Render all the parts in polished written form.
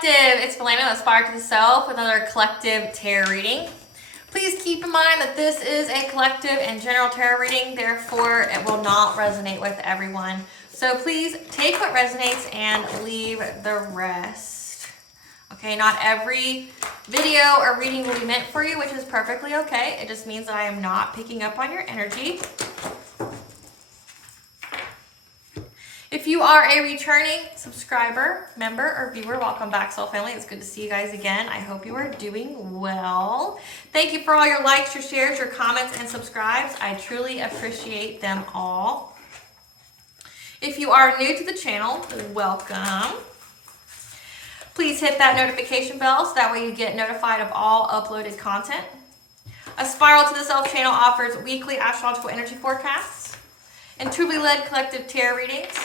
Collective, it's Valena, Aspire to the Self, with another collective tarot reading. Please keep in mind that this is a collective and general tarot reading, therefore it will not resonate with everyone. So please take what resonates and leave the rest. Okay, not every video or reading will be meant for you, which is perfectly okay. It just means that I am not picking up on your energy. If you are a returning subscriber, member, or viewer, welcome back, Soul Family. It's good to see you guys again. I hope you are doing well. Thank you for all your likes, your shares, your comments, and subscribes. I truly appreciate them all. If you are new to the channel, welcome. Please hit that notification bell so that way you get notified of all uploaded content. A Spiral to the Self channel offers weekly astrological energy forecasts, intuitively led collective tarot readings,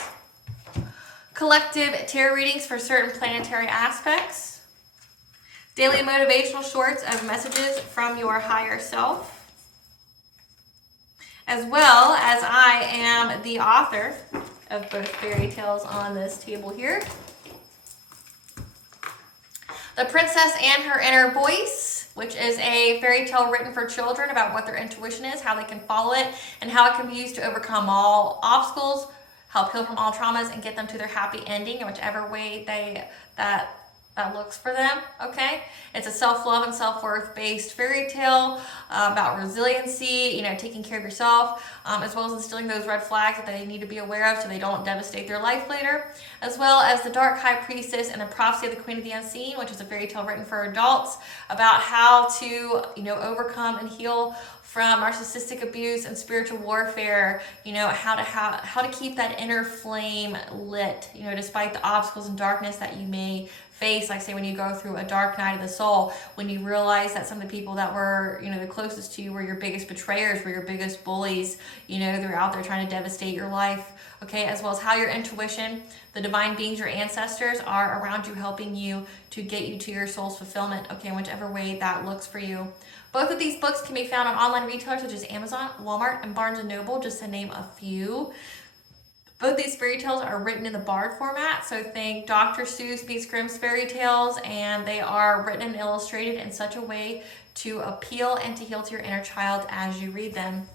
collective tarot readings for certain planetary aspects, daily motivational shorts of messages from your higher self, as well as I am the author of both fairy tales on this table here. The Princess and Her Inner Voice, which is a fairy tale written for children about what their intuition is, how they can follow it, and how it can be used to overcome all obstacles, help heal from all traumas, and get them to their happy ending in whichever way that looks for them, okay? It's a self-love and self-worth based fairy tale about resiliency, taking care of yourself, as well as instilling those red flags that they need to be aware of so they don't devastate their life later, as well as the Dark High Priestess and the Prophecy of the Queen of the Unseen, which is a fairy tale written for adults about how to, overcome and heal from narcissistic abuse and spiritual warfare, how to keep that inner flame lit, despite the obstacles and darkness that you may face, like say when you go through a dark night of the soul, when you realize that some of the people that were, the closest to you were your biggest betrayers, were your biggest bullies, they're out there trying to devastate your life, okay, as well as how your intuition, the divine beings, your ancestors are around you, helping you to get you to your soul's fulfillment, okay, in whichever way that looks for you. Both of these books can be found on online retailers such as Amazon, Walmart, and Barnes & Noble, just to name a few. Both these fairy tales are written in the Bard format, so think Dr. Seuss meets Grimm's fairy tales, and they are written and illustrated in such a way to appeal and to heal to your inner child as you read them.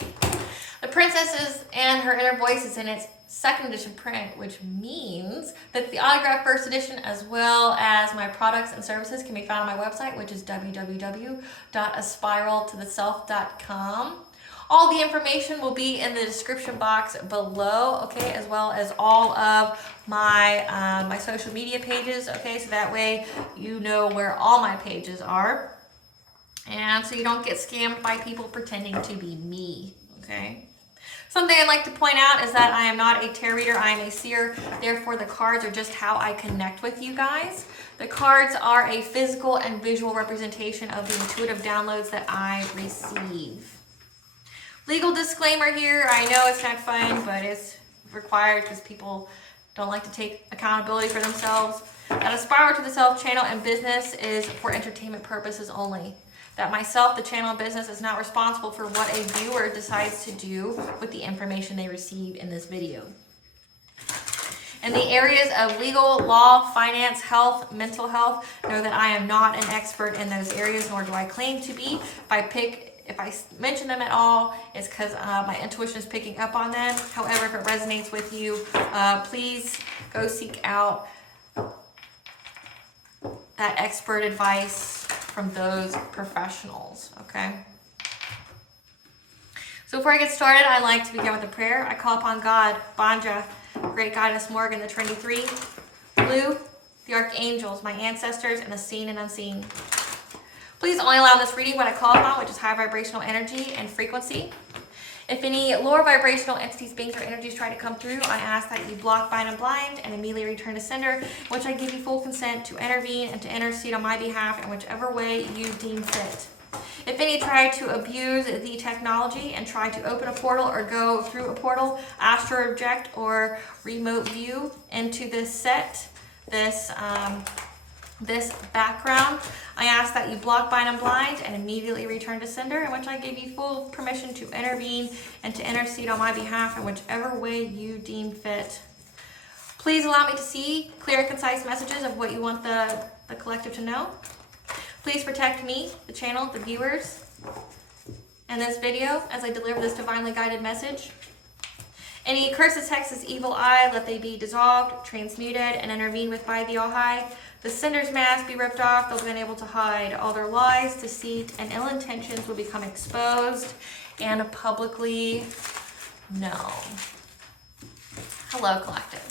The Princess and Her Inner Voice is in its second edition print, which means that the autographed first edition, as well as my products and services, can be found on my website, which is www.aspiraltotheself.com. All the information will be in the description box below, okay, as well as all of my my social media pages, okay, so that way you know where all my pages are, and so you don't get scammed by people pretending to be me, okay. Something I'd like to point out is that I am not a tarot reader, I am a seer, therefore the cards are just how I connect with you guys. The cards are a physical and visual representation of the intuitive downloads that I receive. Legal disclaimer here, I know it's not fun, but it's required because people don't like to take accountability for themselves. That Aspire to the Self channel and business is for entertainment purposes only. That myself, the channel and business, is not responsible for what a viewer decides to do with the information they receive in this video. In the areas of legal, law, finance, health, mental health, know that I am not an expert in those areas, nor do I claim to be. If I mention them at all, it's because my intuition is picking up on them. However, if it resonates with you, please go seek out that expert advice from those professionals, okay? So before I get started, I like to begin with a prayer. I call upon God, Banja, Great Goddess Morgan, the Trinity Three, Blue, the Archangels, my ancestors, and the seen and unseen. Please only allow this reading what I call upon, which is high vibrational energy and frequency. If any lower vibrational entities, beings, or energies try to come through, I ask that you block, bind, and blind, and immediately return to sender, in which I give you full consent to intervene and to intercede on my behalf in whichever way you deem fit. If any try to abuse the technology and try to open a portal or go through a portal, ask to reject or remote view into this set, this background, I ask that you block, bind, and blind, and immediately return to sender, in which I give you full permission to intervene and to intercede on my behalf in whichever way you deem fit. Please allow me to see clear and concise messages of what you want the collective to know. Please protect me, the channel, the viewers, and this video as I deliver this divinely guided message. Any curses, hexes, evil eye, let they be dissolved, transmuted, and intervened with by the All-High. The sender's mask be ripped off. They'll be unable to hide. All their lies, deceit, and ill intentions will become exposed and publicly known. Hello, collective.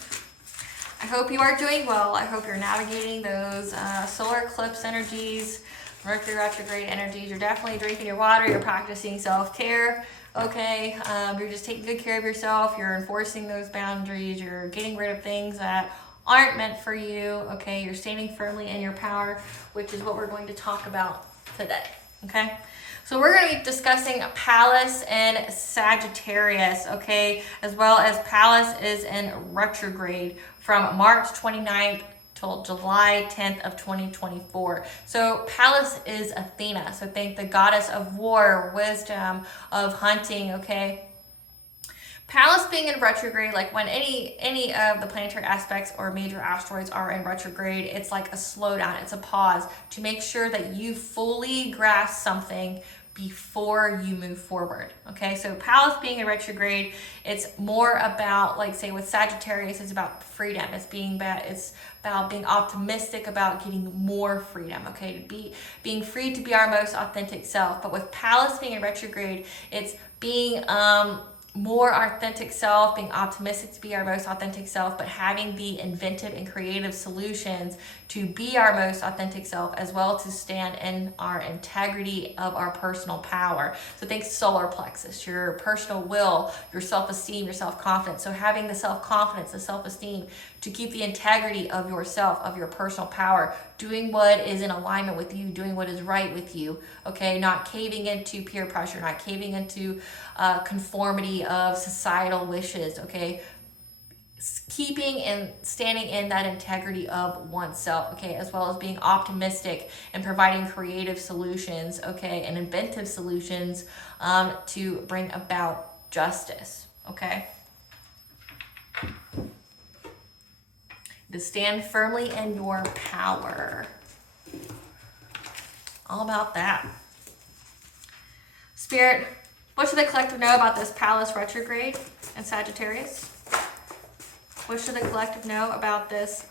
I hope you are doing well. I hope you're navigating those solar eclipse energies, Mercury retrograde energies. You're definitely drinking your water. You're practicing self-care. Okay, you're just taking good care of yourself. You're enforcing those boundaries. You're getting rid of things that aren't meant for you. Okay, you're standing firmly in your power, which is what we're going to talk about today. Okay, so we're going to be discussing Pallas and Sagittarius. Okay, as well as Pallas is in retrograde from March 29th till July 10th of 2024. So Pallas is Athena. So think the goddess of war, wisdom, of hunting, okay? Pallas being in retrograde, like when any of the planetary aspects or major asteroids are in retrograde, it's like a slowdown, it's a pause to make sure that you fully grasp something before you move forward. Okay, so Pallas being in retrograde, it's more about, like say with Sagittarius, it's about freedom. It's about being optimistic about getting more freedom. Okay, to being free to be our most authentic self. But with Pallas being in retrograde, it's being more authentic self, being optimistic to be our most authentic self, but having the inventive and creative solutions to be our most authentic self, as well to stand in our integrity of our personal power. So think solar plexus, your personal will, your self-esteem, your self-confidence. So having the self-confidence, the self-esteem to keep the integrity of yourself, of your personal power, doing what is in alignment with you, doing what is right with you, okay? Not caving into peer pressure, not caving into conformity of societal wishes, okay? Keeping and standing in that integrity of oneself, okay, as well as being optimistic and providing creative solutions, okay, and inventive solutions to bring about justice, okay? To stand firmly in your power. All about that. Spirit, what should the collective know about this Pallas retrograde and Sagittarius? What should the collective know about this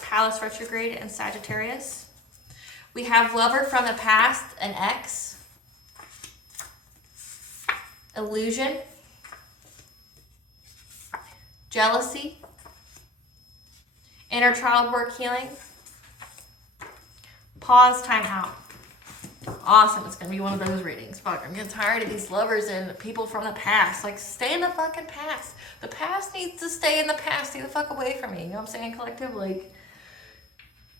Pallas retrograde and Sagittarius? We have lover from the past, an ex, illusion, jealousy, inner child work healing, pause, time out. Awesome, it's gonna be one of those readings. Fuck, I'm getting tired of these lovers and people from the past. Like, stay in the fucking past. The past needs to stay in the past. Stay the fuck away from me. You know what I'm saying, collective? Like,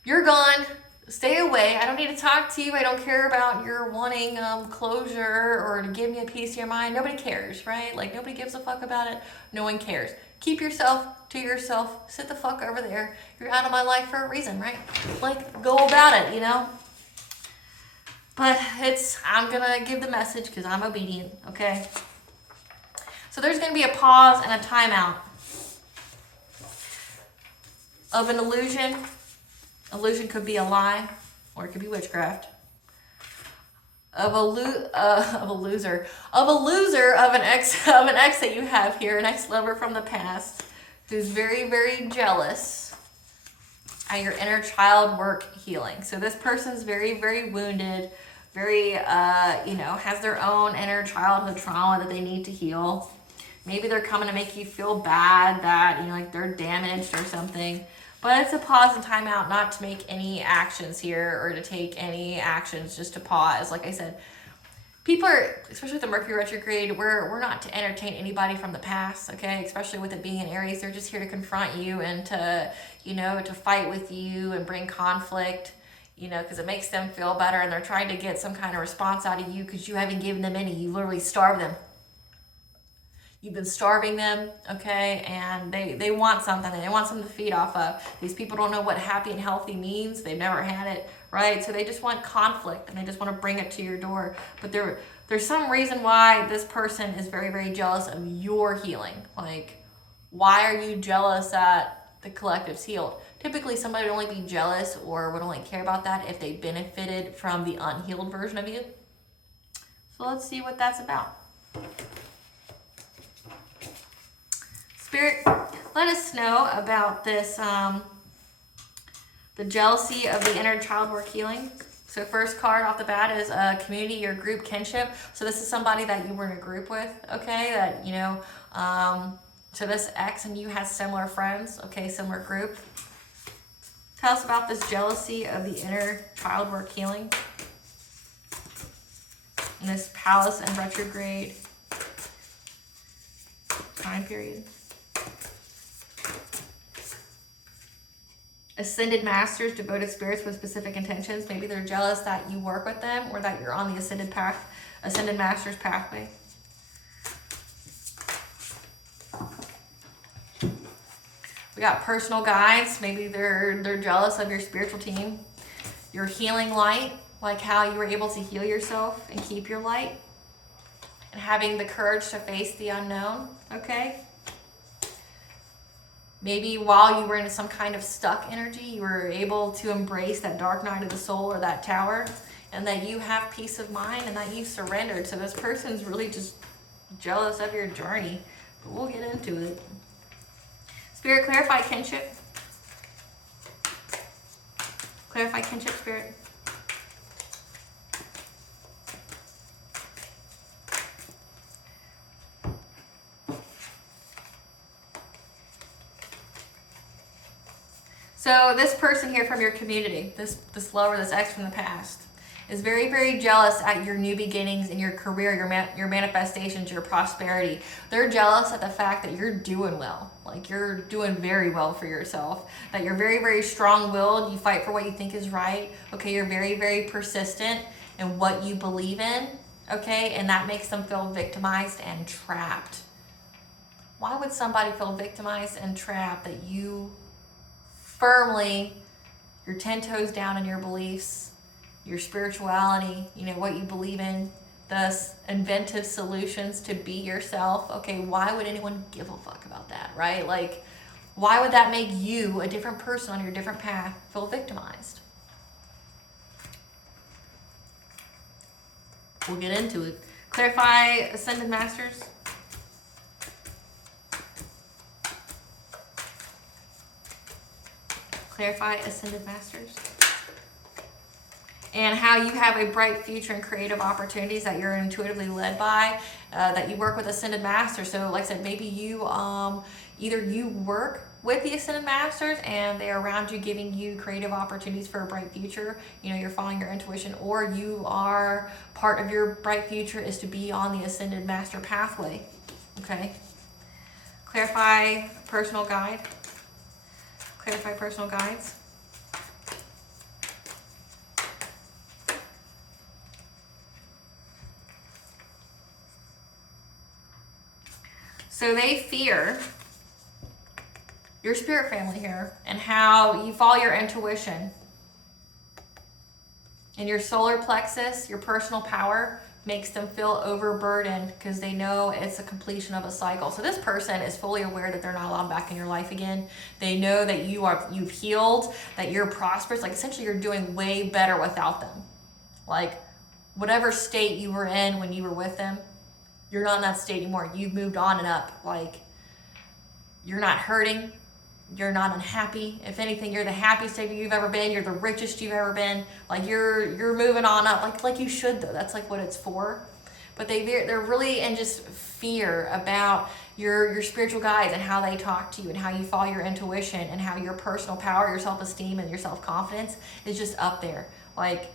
you're gone. Stay away. I don't need to talk to you. I don't care about your wanting closure or to give me a piece of your mind. Nobody cares, right? Like, nobody gives a fuck about it. No one cares. Keep yourself to yourself. Sit the fuck over there. You're out of my life for a reason, right? Like, go about it, you know? But I'm gonna give the message because I'm obedient, okay? So there's gonna be a pause and a timeout of an illusion. Illusion could be a lie, or it could be witchcraft. Of a loser of an ex that you have here, an ex-lover from the past, who's very, very jealous at your inner child work healing. So this person's very, very wounded, very, has their own inner childhood trauma that they need to heal. Maybe they're coming to make you feel bad that, like they're damaged or something. But it's a pause and time out, not to make any actions here or to take any actions, just to pause. Like I said, people are, especially with the Mercury retrograde, we're not to entertain anybody from the past, okay? Especially with it being in Aries, they're just here to confront you and to, to fight with you and bring conflict, because it makes them feel better, and they're trying to get some kind of response out of you because you haven't given them any. You literally starved them. You've been starving them, okay? And they want something, and they want something to feed off of. These people don't know what happy and healthy means. They've never had it, right? So they just want conflict, and they just want to bring it to your door. But there's some reason why this person is very, very jealous of your healing. Like, why are you jealous that the collective's healed. Typically, somebody would only be jealous or would only care about that if they benefited from the unhealed version of you. So let's see what that's about. Spirit, let us know about this, the jealousy of the inner child work healing. So first card off the bat is a community or group kinship. So this is somebody that you were in a group with, okay? That, you know, so this ex and you had similar friends, okay, similar group. Tell us about this jealousy of the inner child work healing. And this Pallas and retrograde time period. Ascended masters, devoted spirits with specific intentions. Maybe they're jealous that you work with them or that you're on the ascended path, ascended masters pathway. We got personal guides. Maybe they're jealous of your spiritual team. Your healing light, like how you were able to heal yourself and keep your light. And having the courage to face the unknown, okay? Maybe while you were in some kind of stuck energy, you were able to embrace that dark night of the soul or that tower, and that you have peace of mind and that you surrendered. So this person's really just jealous of your journey, but we'll get into it. Spirit, clarify kinship. Clarify kinship, Spirit. So this person here from your community, this lover, this ex from the past, is very, very jealous at your new beginnings in your career, your manifestations, your prosperity. They're jealous at the fact that you're doing well. Like you're doing very well for yourself. That you're very, very strong-willed. You fight for what you think is right. Okay, you're very, very persistent in what you believe in. Okay, and that makes them feel victimized and trapped. Why would somebody feel victimized and trapped that you firmly, you're 10 toes down in your beliefs, your spirituality, you know, what you believe in, thus inventive solutions to be yourself? Okay, why would anyone give a fuck about that, right? Like, why would that make you, a different person on your different path, feel victimized? We'll get into it. Clarify Ascended Masters. Clarify Ascended Masters. And how you have a bright future and creative opportunities that you're intuitively led by, that you work with Ascended Masters. So like I said, maybe you, either you work with the Ascended Masters and they're around you giving you creative opportunities for a bright future. You know, you're following your intuition, or you are, part of your bright future is to be on the Ascended Master pathway. Okay. Clarify personal guide. Clarify personal guides. So they fear your spirit family here and how you follow your intuition. And your solar plexus, your personal power, makes them feel overburdened because they know it's a completion of a cycle. So this person is fully aware that they're not allowed back in your life again. They know that you've healed, that you're prosperous. Like essentially you're doing way better without them. Like whatever state you were in when you were with them, you're not in that state anymore. You've moved on and up. Like you're not hurting. You're not unhappy. If anything, you're the happiest you've ever been. You're the richest you've ever been. Like you're moving on up. Like you should though. That's like what it's for. But they're really in just fear about your spiritual guides and how they talk to you and how you follow your intuition and how your personal power, your self-esteem, and your self-confidence is just up there. Like,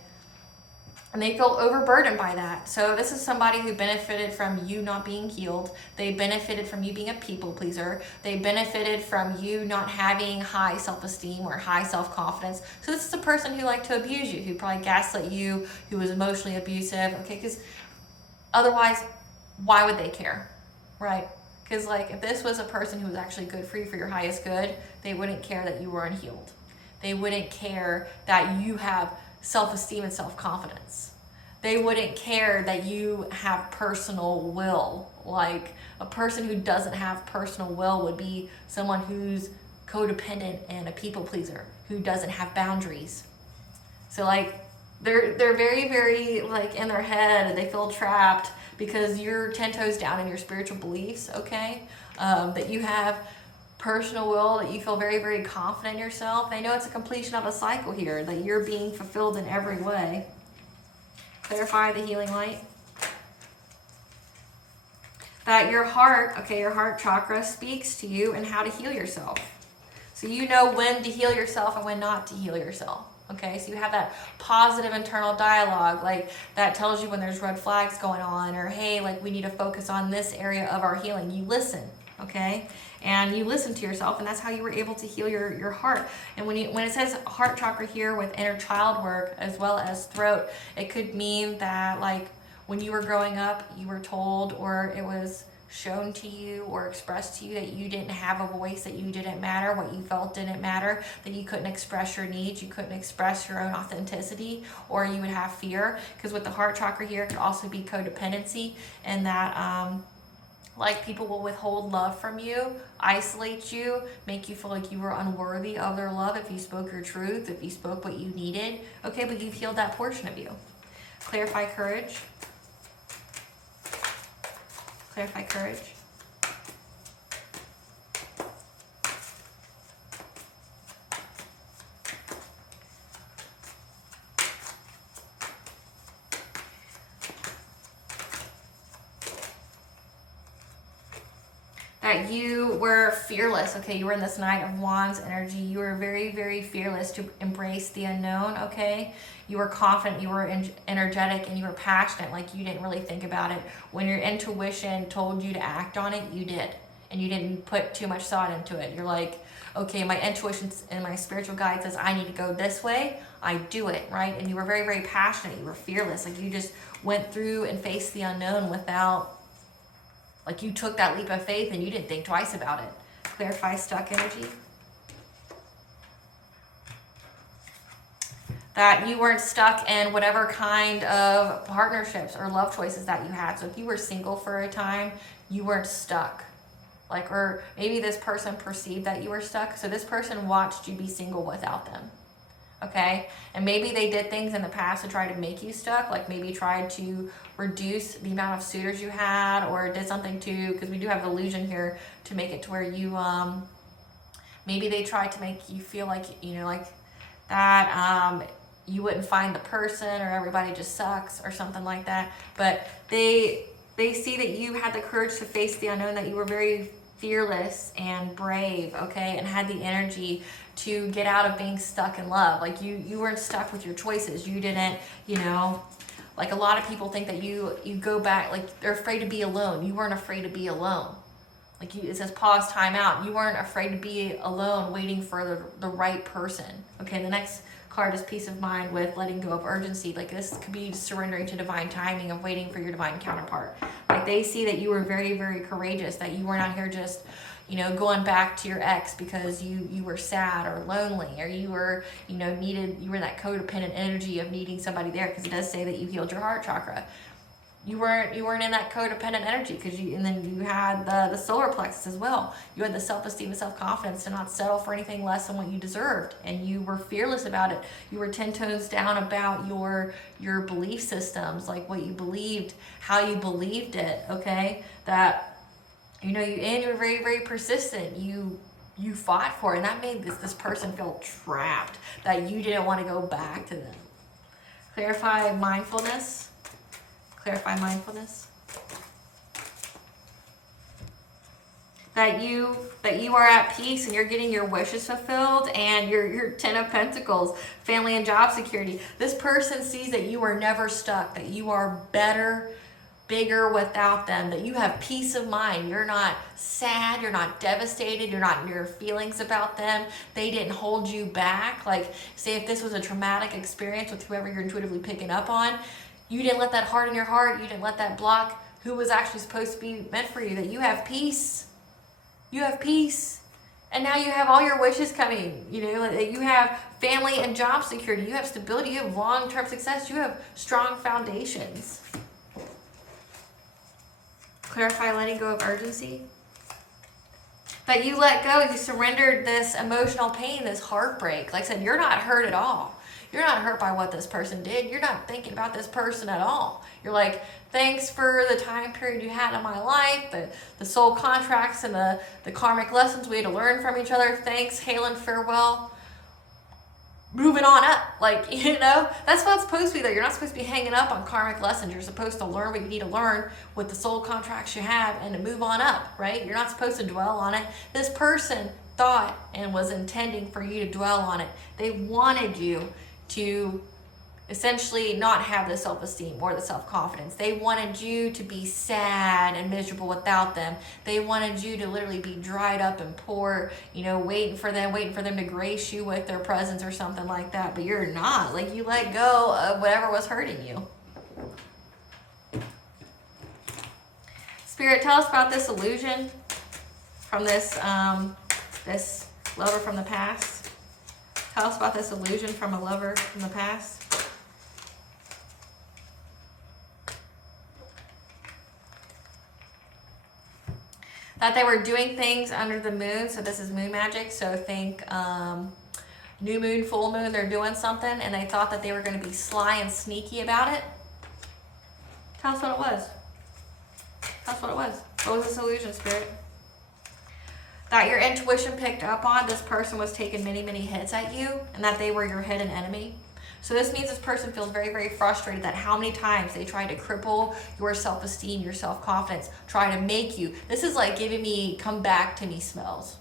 and they feel overburdened by that. So this is somebody who benefited from you not being healed. They benefited from you being a people pleaser. They benefited from you not having high self-esteem or high self-confidence. So this is a person who liked to abuse you, who probably gaslit you, who was emotionally abusive. Okay, because otherwise, why would they care, right? Because like if this was a person who was actually good for you, for your highest good, they wouldn't care that you were unhealed. They wouldn't care that you have self-esteem and self-confidence. They wouldn't care that you have personal will. Like a person who doesn't have personal will would be someone who's codependent and a people pleaser who doesn't have boundaries. So like they're very, very like in their head, and they feel trapped because you're 10 toes down in your spiritual beliefs, okay? That you have personal will, that you feel very, very confident in yourself. I know it's a completion of a cycle here, that you're being fulfilled in every way. Clarify the healing light. That your heart, okay, your heart chakra speaks to you and how to heal yourself. So you know when to heal yourself and when not to heal yourself. Okay, so you have that positive internal dialogue, like that tells you when there's red flags going on, or hey, like we need to focus on this area of our healing. You listen, okay, and you listen to yourself, and that's how you were able to heal your heart. And when it says heart chakra here with inner child work as well as throat, it could mean that like when you were growing up, you were told, or it was shown to you or expressed to you that you didn't have a voice, that you didn't matter, what you felt didn't matter, that you couldn't express your needs, you couldn't express your own authenticity, or you would have fear. Because with the heart chakra here, it could also be codependency, and that like people will withhold love from you, isolate you, make you feel like you were unworthy of their love if you spoke your truth, if you spoke what you needed. Okay, but you've healed that portion of you. Clarify courage. Clarify courage. That you were fearless, okay? You were in this Knight of Wands energy. You were very, very fearless to embrace the unknown, okay? You were confident, you were energetic, and you were passionate, like you didn't really think about it. When your intuition told you to act on it, you did. And you didn't put too much thought into it. You're like, okay, my intuition and my spiritual guide says I need to go this way. I do it, right? And you were very, very passionate. You were fearless. Like you just went through and faced the unknown without, like you took that leap of faith and you didn't think twice about it. Clarify stuck energy. That you weren't stuck in whatever kind of partnerships or love choices that you had. So if you were single for a time, you weren't stuck. Like, or maybe this person perceived that you were stuck. So this person watched you be single without them. Okay? And maybe they did things in the past to try to make you stuck. Like maybe tried to reduce the amount of suitors you had, or did something to, because we do have illusion here, to make it to where you, maybe they tried to make you feel like, you know, like that, you wouldn't find the person, or everybody just sucks or something like that. But they see that you had the courage to face the unknown, that you were very fearless and brave, okay, and had the energy to get out of being stuck in love. Like you weren't stuck with your choices. You didn't, you know, like a lot of people think that you go back, like they're afraid to be alone. You weren't afraid to be alone. Like it says pause, time out. You weren't afraid to be alone waiting for the right person. Okay, the next card is peace of mind with letting go of urgency. Like this could be surrendering to divine timing, of waiting for your divine counterpart. Like they see that you were very, very courageous, that you were not here just, you know, going back to your ex because you were sad or lonely, or you were, you know, you were that codependent energy of needing somebody there, because it does say that you healed your heart chakra. You weren't in that codependent energy, because and then you had the solar plexus as well. You had the self-esteem and self-confidence to not settle for anything less than what you deserved, and you were fearless about it. You were 10 toes down about your belief systems, like what you believed, how you believed it, okay? That, you know, you were very, very persistent. You fought for it, and that made this person feel trapped, that you didn't want to go back to them. Clarify mindfulness. Clarify mindfulness. That you are at peace and you're getting your wishes fulfilled, and your 10 of Pentacles, family and job security. This person sees that you are never stuck, that you are better, bigger without them, that you have peace of mind. You're not sad, you're not devastated, you're not in your feelings about them. They didn't hold you back. Like, say if this was a traumatic experience with whoever you're intuitively picking up on, you didn't let that harden your heart. You didn't let that block who was actually supposed to be meant for you. That you have peace. You have peace. And now you have all your wishes coming. You know, that you have family and job security. You have stability. You have long-term success. You have strong foundations. Clarify letting go of urgency. That you let go, you surrendered this emotional pain, this heartbreak. Like I said, you're not hurt at all. You're not hurt by what this person did. You're not thinking about this person at all. You're like, thanks for the time period you had in my life, the soul contracts and the karmic lessons we had to learn from each other. Thanks, hail and farewell. Moving on up. Like, you know, that's what it's supposed to be though. You're not supposed to be hanging up on karmic lessons. You're supposed to learn what you need to learn with the soul contracts you have and to move on up, right? You're not supposed to dwell on it. This person thought and was intending for you to dwell on it. They wanted you to essentially not have the self-esteem or the self-confidence. They wanted you to be sad and miserable without them. They wanted you to literally be dried up and poor, you know, waiting for them to grace you with their presence or something like that. But you're not. Like, you let go of whatever was hurting you. Spirit, tell us about this illusion from this this lover from the past. Tell us about this illusion from a lover from the past. That they were doing things under the moon. So this is moon magic. So think new moon, full moon, they're doing something and they thought that they were going to be sly and sneaky about it. Tell us what it was. Tell us what it was. What was this illusion, Spirit? That your intuition picked up on, this person was taking many, many hits at you and that they were your hidden enemy. So this means this person feels very, very frustrated that how many times they tried to cripple your self-esteem, your self-confidence, try to make you. This is like giving me come back to me smells.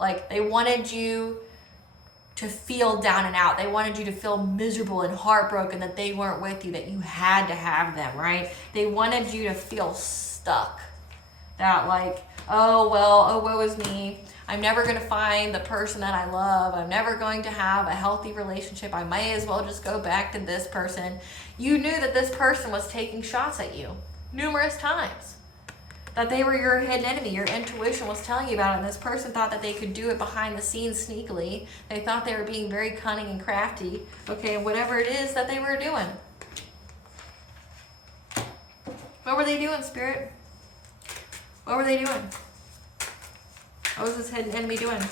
Like they wanted you to feel down and out. They wanted you to feel miserable and heartbroken that they weren't with you, that you had to have them, right? They wanted you to feel stuck. That like, oh, well, oh, woe is me. I'm never going to find the person that I love. I'm never going to have a healthy relationship. I might as well just go back to this person. You knew that this person was taking shots at you numerous times. That they were your hidden enemy. Your intuition was telling you about it. And this person thought that they could do it behind the scenes sneakily. They thought they were being very cunning and crafty. Okay, whatever it is that they were doing. What were they doing, Spirit? What were they doing? What was this hidden enemy doing?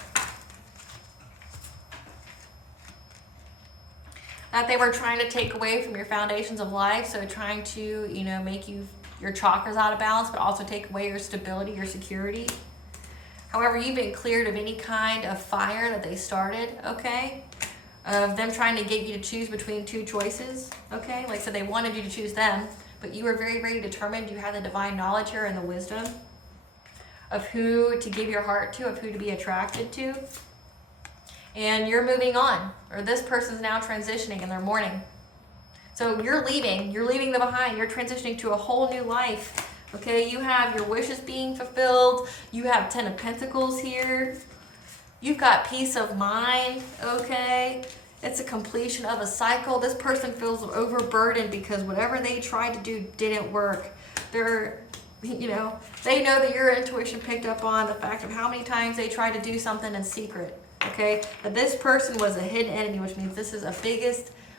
That they were trying to take away from your foundations of life. So trying to, you know, make you your chakras out of balance, but also take away your stability, your security. However, you've been cleared of any kind of fire that they started, okay? Of them trying to get you to choose between two choices, okay? Like, so they wanted you to choose them, but you were very, very determined. You had the divine knowledge here and the wisdom of who to give your heart to, of who to be attracted to. And you're moving on, or this person's now transitioning and they're mourning. So you're leaving them behind. You're transitioning to a whole new life. Okay, you have your wishes being fulfilled. You have 10 of Pentacles here. You've got peace of mind, okay? It's a completion of a cycle. This person feels overburdened because whatever they tried to do didn't work. They're, you know, they know that your intuition picked up on the fact of how many times they tried to do something in secret, okay? That this person was a hidden enemy, which means this is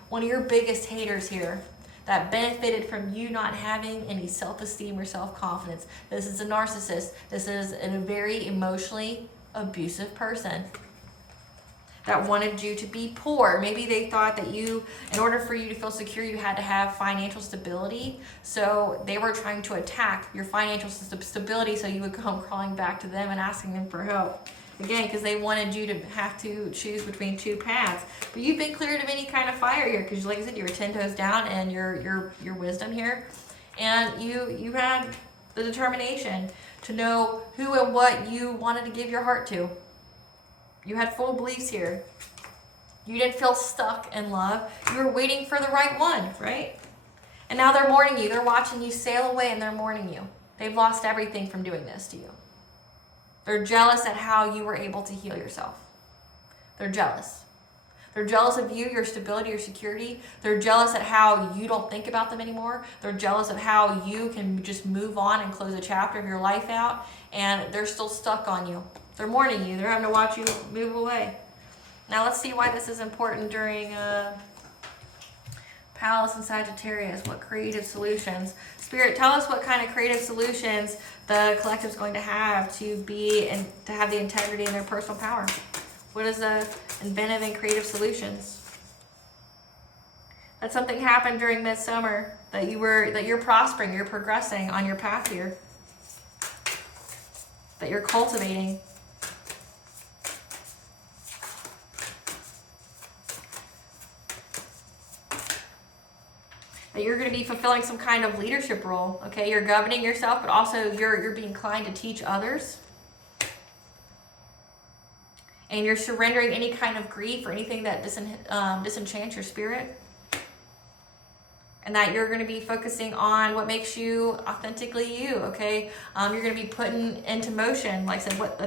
one of your biggest haters here that benefited from you not having any self-esteem or self-confidence. This is a narcissist. This is a very emotionally abusive person that wanted you to be poor. Maybe they thought that you, in order for you to feel secure, you had to have financial stability. So they were trying to attack your financial stability so you would come crawling back to them and asking them for help. Again, because they wanted you to have to choose between two paths. But you've been cleared of any kind of fire here because, like I said, you were 10 toes down and your wisdom here. And you had the determination to know who and what you wanted to give your heart to. You had full beliefs here. You didn't feel stuck in love. You were waiting for the right one, right? And now they're mourning you. They're watching you sail away and they're mourning you. They've lost everything from doing this to you. They're jealous at how you were able to heal yourself. They're jealous. They're jealous of you, your stability, your security. They're jealous at how you don't think about them anymore. They're jealous of how you can just move on and close a chapter of your life out, and they're still stuck on you. They're mourning you. They're having to watch you move away. Now let's see why this is important during Pallas and Sagittarius. What creative solutions? Spirit, tell us what kind of creative solutions the collective is going to have to be and to have the integrity in their personal power. What is the inventive and creative solutions? That something happened during midsummer, that you're prospering, you're progressing on your path here, that you're cultivating. That you're going to be fulfilling some kind of leadership role, okay? You're governing yourself, but also you're being inclined to teach others. And you're surrendering any kind of grief or anything that disenchants your spirit. And that you're going to be focusing on what makes you authentically you, okay? You're going to be putting into motion, like I said, what the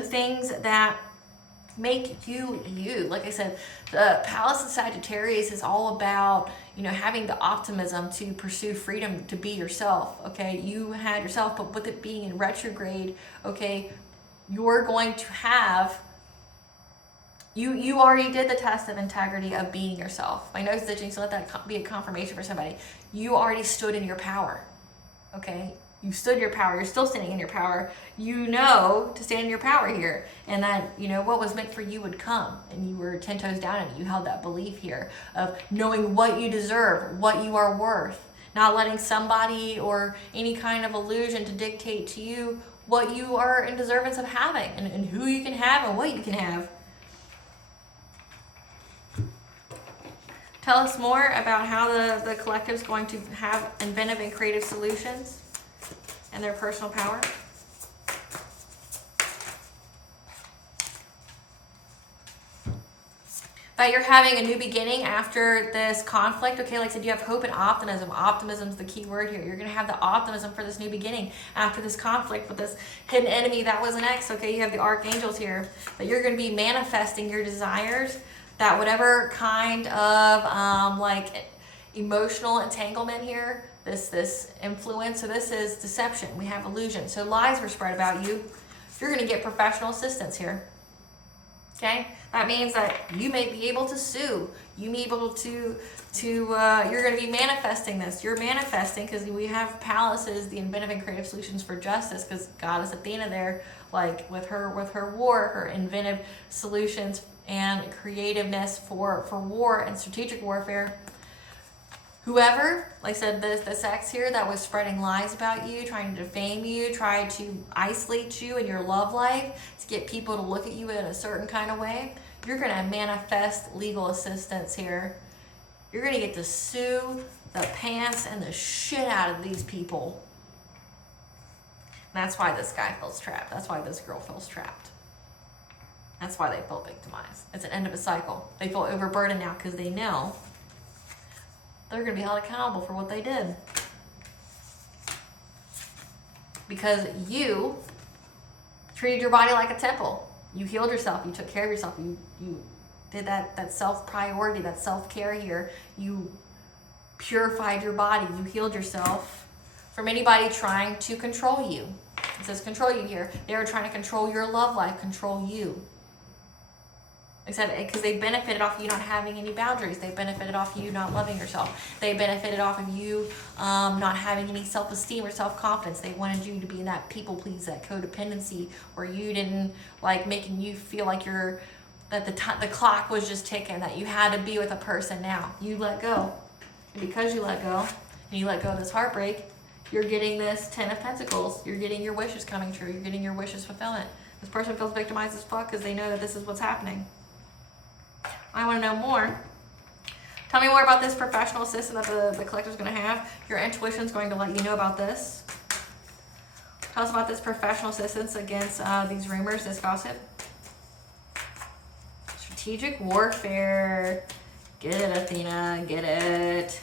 things that make you you. Like I said, the Pallas of Sagittarius is all about, having the optimism to pursue freedom, to be yourself, okay? You had yourself, but with it being in retrograde, okay, you're going to have, you already did the test of integrity of being yourself. My nose is itching, so let that be a confirmation for somebody. You already stood in your power, okay? You stood your power. You're still standing in your power. You know to stand in your power here. And that, what was meant for you would come. And you were 10 toes down and you held that belief here of knowing what you deserve, what you are worth. Not letting somebody or any kind of illusion to dictate to you what you are in deservance of having. And who you can have and what you can have. Tell us more about how the collective is going to have inventive and creative solutions and their personal power. That you're having a new beginning after this conflict. Okay, like I said, you have hope and optimism. Optimism is the key word here. You're going to have the optimism for this new beginning after this conflict with this hidden enemy that was an ex. Okay, you have the archangels here. That you're going to be manifesting your desires. That whatever kind of emotional entanglement here, this influence, so this is deception. We have illusion. So lies were spread about you. You're going to get professional assistance here. Okay? That means that you may be able to sue. You may be able to you're going to be manifesting this. You're manifesting because we have Pallas as the inventive and creative solutions for justice, because Goddess Athena there, like with her war, her inventive solutions and creativeness for war and strategic warfare. Whoever, like I said, the sex here that was spreading lies about you, trying to defame you, trying to isolate you in your love life, to get people to look at you in a certain kind of way, you're going to manifest legal assistance here. You're going to get to sue the pants and the shit out of these people. And that's why this guy feels trapped. That's why this girl feels trapped. That's why they feel victimized. It's an end of a cycle. They feel overburdened now because they know they're going to be held accountable for what they did. Because you treated your body like a temple. You healed yourself. You took care of yourself. You did that self-priority, that self-care here. You purified your body. You healed yourself from anybody trying to control you. It says control you here. They were trying to control your love life, control you. Except because they benefited off of you not having any boundaries. They benefited off of you not loving yourself. They benefited off of you not having any self-esteem or self-confidence. They wanted you to be in that people please, that codependency, where you didn't like making you feel like that the clock was just ticking, that you had to be with a person now. You let go. And because you let go, and you let go of this heartbreak, you're getting this 10 of Pentacles. You're getting your wishes coming true. You're getting your wishes fulfillment. This person feels victimized as fuck because they know that this is what's happening. I want to know more. Tell me more about this professional assistant that the collector is going to have. Your intuition is going to let you know about this. Tell us about this professional assistance against these rumors, this gossip. Strategic warfare. Get it, Athena. Get it.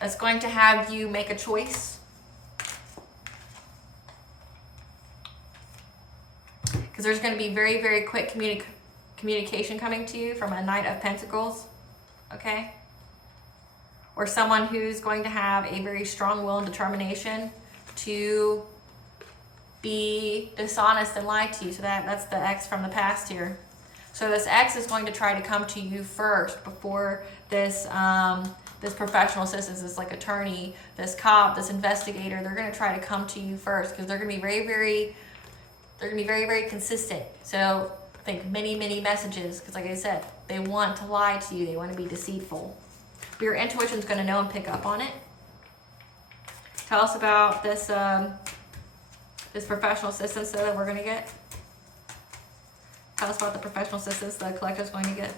It's going to have you make a choice. Because there's going to be very, very quick communication coming to you from a Knight of Pentacles, okay? Or someone who's going to have a very strong will and determination to be dishonest and lie to you. So that's the ex from the past here. So this ex is going to try to come to you first before this this professional assistance, this like attorney, this cop, this investigator. They're going to try to come to you first because they're going to be very, very consistent. So think many messages, because like I said, they want to lie to you. They want to be deceitful. But your intuition is going to know and pick up on it. Tell us about this this professional assistance though, that we're going to get. Tell us about the professional assistance the collective is going to get.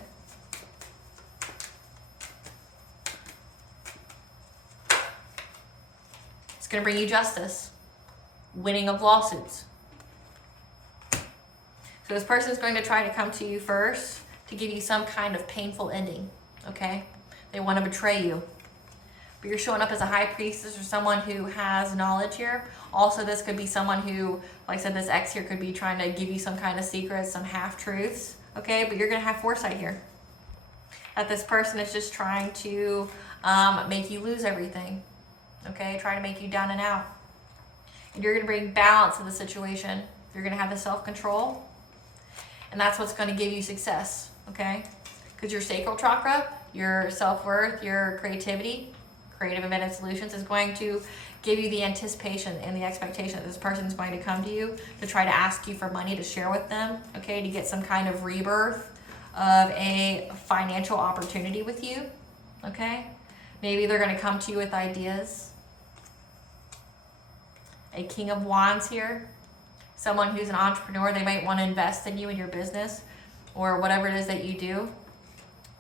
It's going to bring you justice, winning of lawsuits. So this person is going to try to come to you first to give you some kind of painful ending, okay? They want to betray you. But you're showing up as a high priestess or someone who has knowledge here. Also, this could be someone who, like I said, this ex here could be trying to give you some kind of secrets, some half-truths, okay? But you're going to have foresight here. That this person is just trying to make you lose everything, okay? Try to make you down and out. And you're going to bring balance to the situation. You're going to have the self-control. And that's what's going to give you success, okay? Because your sacral chakra, your self-worth, your creativity, creative inventive solutions is going to give you the anticipation and the expectation that this person is going to come to you to try to ask you for money to share with them, okay? To get some kind of rebirth of a financial opportunity with you, okay? Maybe they're going to come to you with ideas. A King of Wands here. Someone who's an entrepreneur, they might want to invest in you and your business or whatever it is that you do.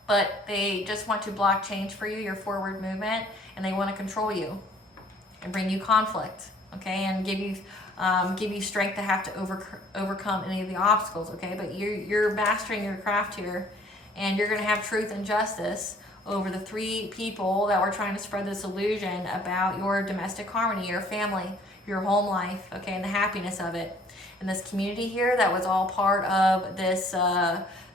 But they just want to block change for you, your forward movement, and they want to control you and bring you conflict, okay? And give you strength to have to overcome any of the obstacles, okay? But you're mastering your craft here, and you're going to have truth and justice over the 3 people that were trying to spread this illusion about your domestic harmony, your family, your home life, okay, and the happiness of it. And this community here that was all part of this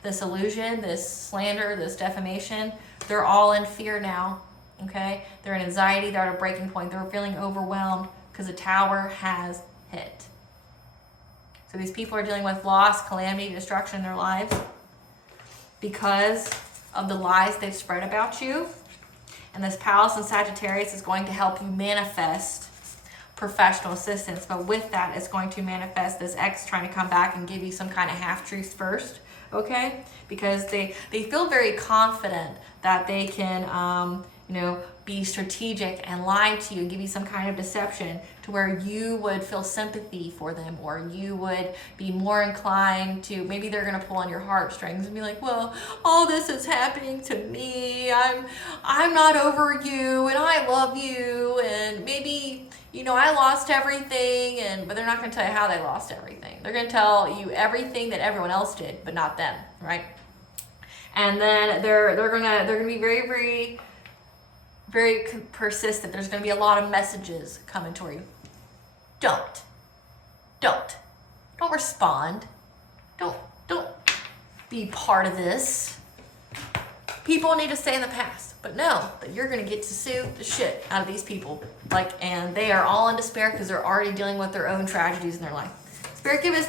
this illusion, this slander, this defamation, they're all in fear now, okay? They're in anxiety, they're at a breaking point, they're feeling overwhelmed because the tower has hit. So these people are dealing with loss, calamity, destruction in their lives because of the lies they've spread about you. And this Pallas and Sagittarius is going to help you manifest professional assistance, but with that, it's going to manifest this ex trying to come back and give you some kind of half-truth first, okay? Because they feel very confident that they can, be strategic and lie to you and give you some kind of deception to where you would feel sympathy for them, or you would be more inclined to, maybe they're going to pull on your heartstrings and be like, well, all this is happening to me. I'm not over you, and I love you, and maybe, I lost everything, but they're not going to tell you how they lost everything. They're going to tell you everything that everyone else did, but not them, right? And then they're going to be very, very persistent. There's going to be a lot of messages coming toward you. Don't respond. Don't be part of this. People need to stay in the past, but know that you're going to get to sue the shit out of these people. And they are all in despair because they're already dealing with their own tragedies in their life. Spirit, give us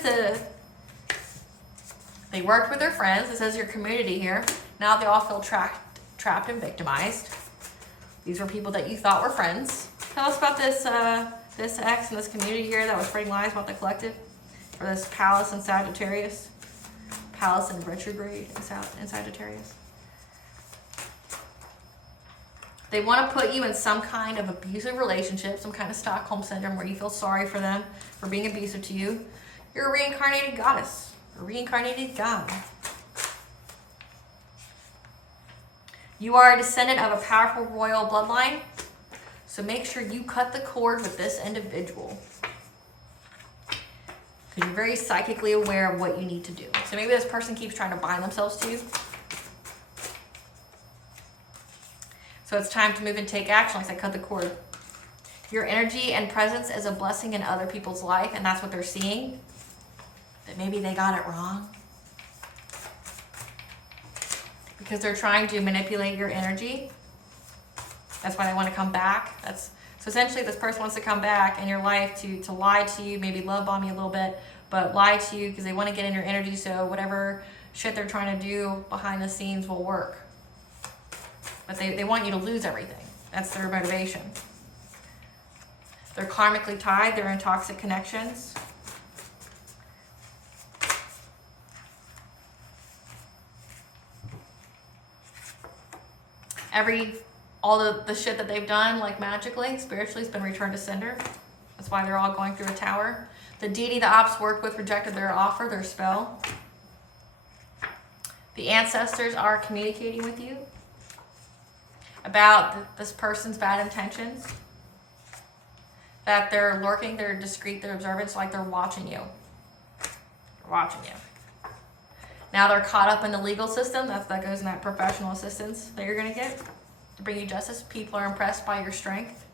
they worked with their friends. It says your community here. Now they all feel trapped and victimized. These were people that you thought were friends. Tell us about this this ex and this community here that was spreading lies about the collective. For this Pallas and Sagittarius. Pallas and retrograde in Sagittarius. They want to put you in some kind of abusive relationship, some kind of Stockholm syndrome where you feel sorry for them for being abusive to you. You're a reincarnated goddess, a reincarnated god. You are a descendant of a powerful royal bloodline, so make sure you cut the cord with this individual. Because you're very psychically aware of what you need to do. So maybe this person keeps trying to bind themselves to you. So it's time to move and take action. Like I cut the cord. Your energy and presence is a blessing in other people's life, and that's what they're seeing. That maybe they got it wrong. Because they're trying to manipulate your energy. That's why they want to come back. So essentially this person wants to come back in your life to lie to you, maybe love bomb you a little bit, but lie to you because they want to get in your energy. So whatever shit they're trying to do behind the scenes will work. But they want you to lose everything. That's their motivation. They're karmically tied. They're in toxic connections. All the shit that they've done, like magically, spiritually, has been returned to sender. That's why they're all going through a tower. The deity the ops worked with rejected their offer, their spell. The ancestors are communicating with you about this person's bad intentions. That they're lurking, they're discreet, they're observant, like they're watching you. They're watching you. Now they're caught up in the legal system. That goes in that professional assistance that you're going to get to bring you justice. People are impressed by your strength.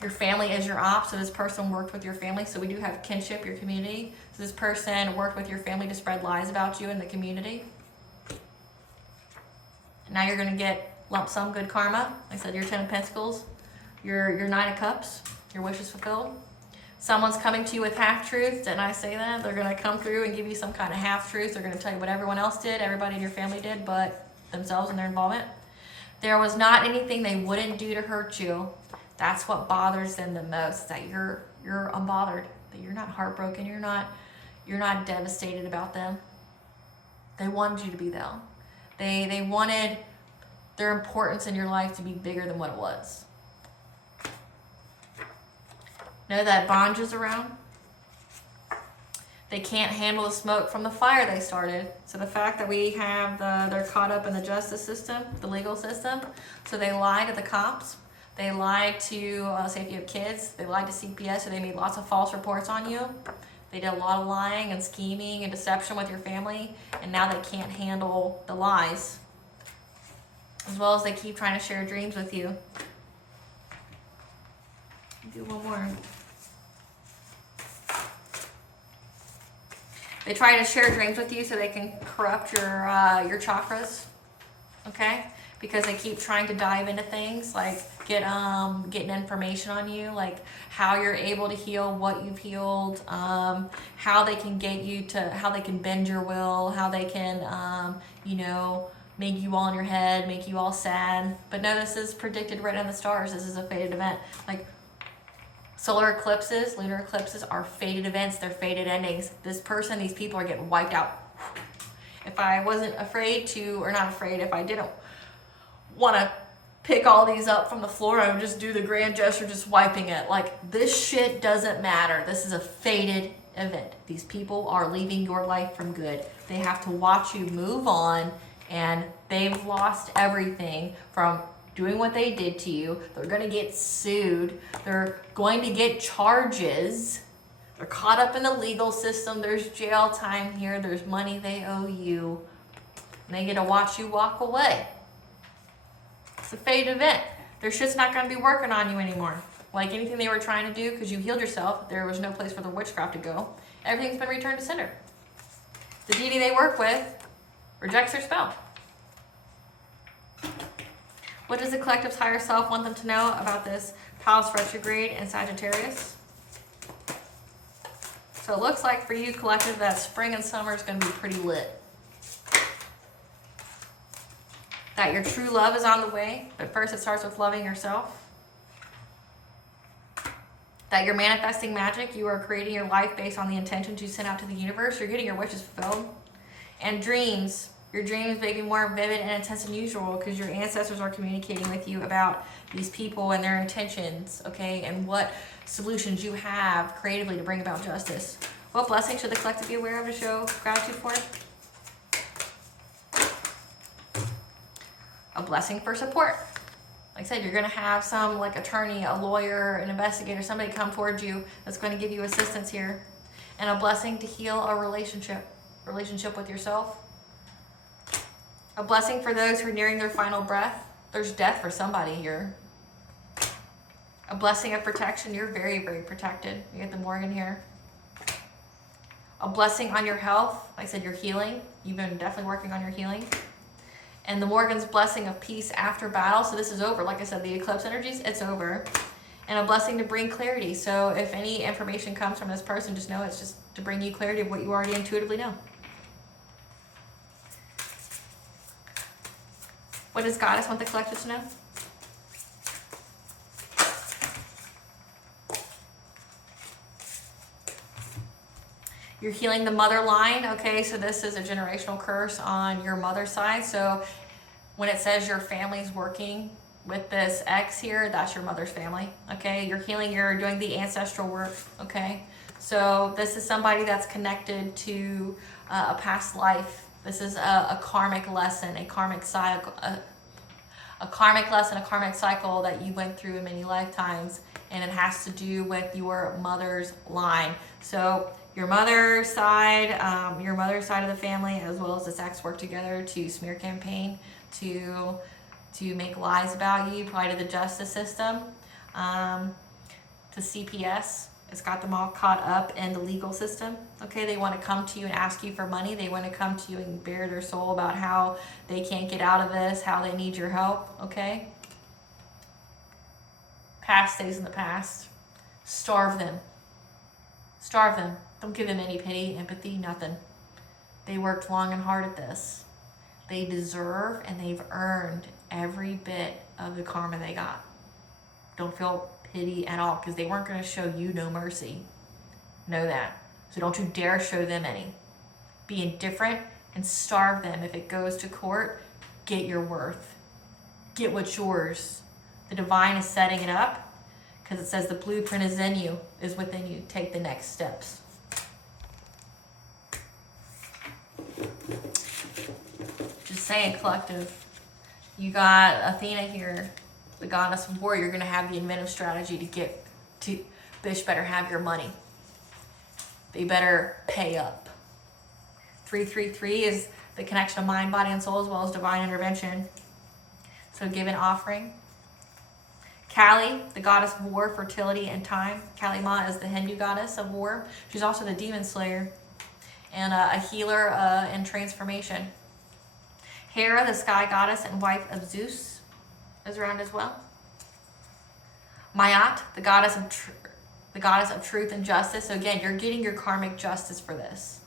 Your family is your op, so this person worked with your family. So we do have kinship, your community. So this person worked with your family to spread lies about you in the community. And now you're going to get lump sum good karma. Like I said, your 10 of Pentacles, your 9 of Cups, your wish is fulfilled. Someone's coming to you with half-truths, and I say that. They're going to come through and give you some kind of half-truth. They're going to tell you what everyone else did, everybody in your family did, but themselves and their involvement. There was not anything they wouldn't do to hurt you. That's what bothers them the most, that you're unbothered, that you're not heartbroken, you're not devastated about them. They wanted you to be them. They wanted their importance in your life to be bigger than what it was. Know that bondage is around. They can't handle the smoke from the fire they started. So the fact that we have they're caught up in the justice system, the legal system. So they lied to the cops. They lied to, say if you have kids, they lied to CPS, so they made lots of false reports on you. They did a lot of lying and scheming and deception with your family, and now they can't handle the lies. As well as they keep trying to share dreams with you. Do one more. They try to share dreams with you so they can corrupt your chakras, okay? Because they keep trying to dive into things like getting information on you, like how you're able to heal, what you've healed, how they can get you to, how they can bend your will, how they can, make you all in your head, make you all sad. But no, this is predicted right in the stars. This is a fated event. Like solar eclipses, lunar eclipses are fated events. They're fated endings. This person, these people are getting wiped out. If I wasn't afraid to, or not afraid, if I didn't want to pick all these up from the floor, I would just do the grand gesture, just wiping it. Like, this shit doesn't matter. This is a fated event. These people are leaving your life from good. They have to watch you move on, and they've lost everything from doing what they did to you. They're going to get sued. They're going to get charges. They're caught up in the legal system. There's jail time here. There's money they owe you. And they get to watch you walk away. It's a fated event. Their shit's not going to be working on you anymore. Like anything they were trying to do, because you healed yourself, there was no place for the witchcraft to go. Everything's been returned to sender. The deity they work with rejects their spell. What does the collective's higher self want them to know about this Pallas retrograde and Sagittarius? So it looks like for you, collective, that spring and summer is going to be pretty lit. That your true love is on the way, but first it starts with loving yourself. That you're manifesting magic. You are creating your life based on the intentions you sent out to the universe. You're getting your wishes fulfilled. And dreams. Your dreams may be more vivid and intense than usual because your ancestors are communicating with you about these people and their intentions, okay? And what solutions you have creatively to bring about justice. What blessings should the collective be aware of to show gratitude for? A blessing for support. Like I said, you're going to have some like attorney, a lawyer, an investigator, somebody come towards you that's going to give you assistance here. And a blessing to heal a relationship with yourself. A blessing for those who are nearing their final breath. There's death for somebody here. A blessing of protection. You're very, very protected. You get the Morgan here. A blessing on your health. Like I said, your healing. You've been definitely working on your healing. And the Morgan's blessing of peace after battle. So this is over. Like I said, the eclipse energies, it's over. and a blessing to bring clarity. So if any information comes from this person, just know it's just to bring you clarity of what you already intuitively know. What does Goddess want the collective to know? You're healing the mother line, okay? So this is a generational curse on your mother's side. So when it says your family's working with this X here, that's your mother's family, okay? You're healing, you're doing the ancestral work, okay? So this is somebody that's connected to a past life. This is a karmic lesson, a karmic cycle, a karmic lesson, a karmic cycle that you went through in many lifetimes, and it has to do with your mother's line. So your mother's side of the family, as well as this ex, work together to smear campaign, to make lies about you, probably to the justice system, to CPS. It's got them all caught up in the legal system. Okay, they want to come to you and ask you for money. They want to come to you and bare their soul about how they can't get out of this, how they need your help. Okay, past stays in the past. Starve them. Starve them. Don't give them any pity, empathy, nothing. They worked long and hard at this. They deserve and they've earned every bit of the karma they got. Don't feel pity at all, because they weren't going to show you no mercy. Know that. So don't you dare show them any. Be indifferent and starve them. If it goes to court, get your worth. Get what's yours. The divine is setting it up, because it says the blueprint is in you, is within you. Take the next steps. Just saying, collective. You got Athena here, the goddess of war. You're going to have the inventive strategy to get to. Bitch better have your money. They better pay up. 333 is the connection of mind, body, and soul, as well as divine intervention. So give an offering. Kali, the goddess of war, fertility, and time. Kali Ma is the Hindu goddess of war. She's also the demon slayer and a healer and transformation. Hera, the sky goddess and wife of Zeus, is around as well. Mayat, the goddess of truth and justice. So again, you're getting your karmic justice for this.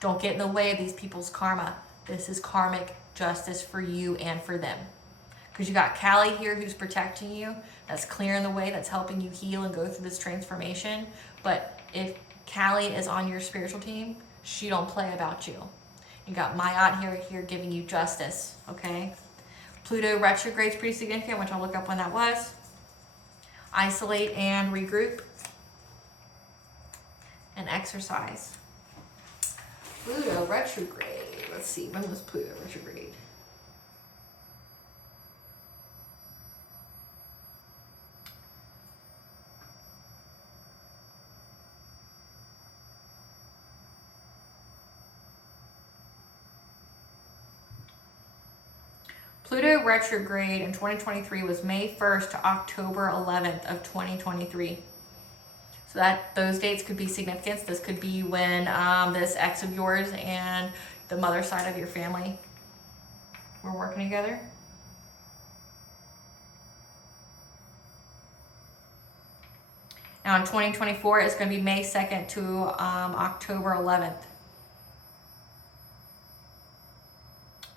Don't get in the way of these people's karma. This is karmic justice for you and for them. Because you got Kali here who's protecting you, that's clearing the way, that's helping you heal and go through this transformation. But if Kali is on your spiritual team, she don't play about you. You got Mayat here giving you justice, okay? Pluto retrograde is pretty significant, which I'll look up when that was. Isolate and regroup. And exercise. Pluto retrograde. Let's see, when was Pluto retrograde? Pluto retrograde in 2023 was May 1st to October 11th of 2023. So that those dates could be significant. This could be when this ex of yours and the mother side of your family were working together. Now in 2024, it's going to be May 2nd to October 11th.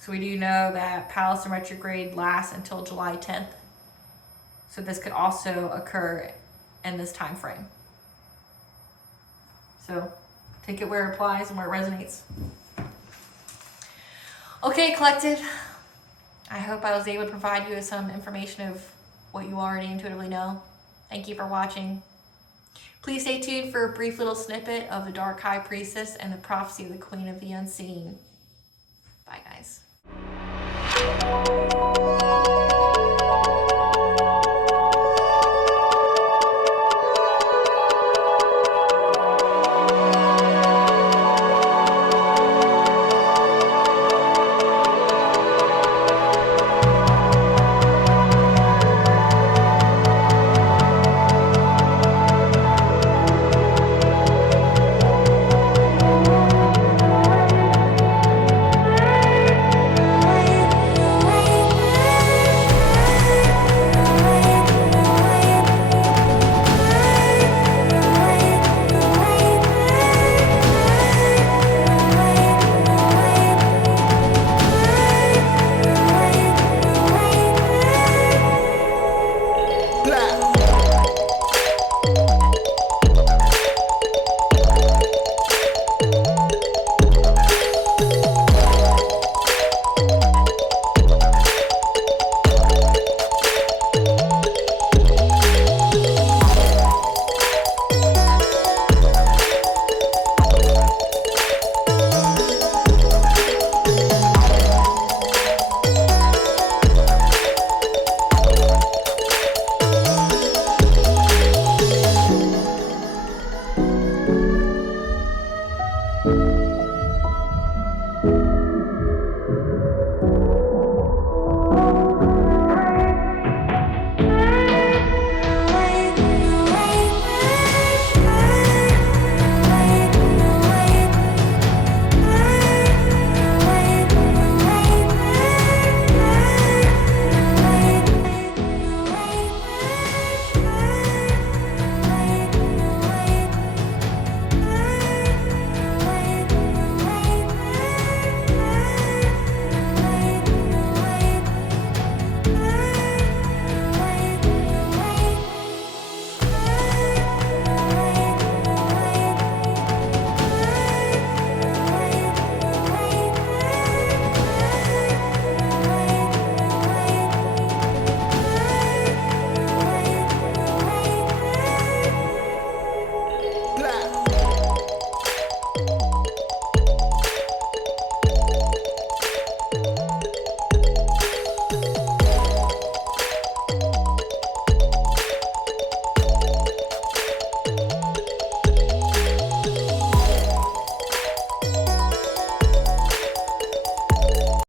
So we do know that Pallas and retrograde lasts until July 10th. So this could also occur in this time frame. So take it where it applies and where it resonates. Okay, collective. I hope I was able to provide you with some information of what you already intuitively know. Thank you for watching. Please stay tuned for a brief little snippet of the Dark High Priestess and the prophecy of the Queen of the Unseen. Bye, guys.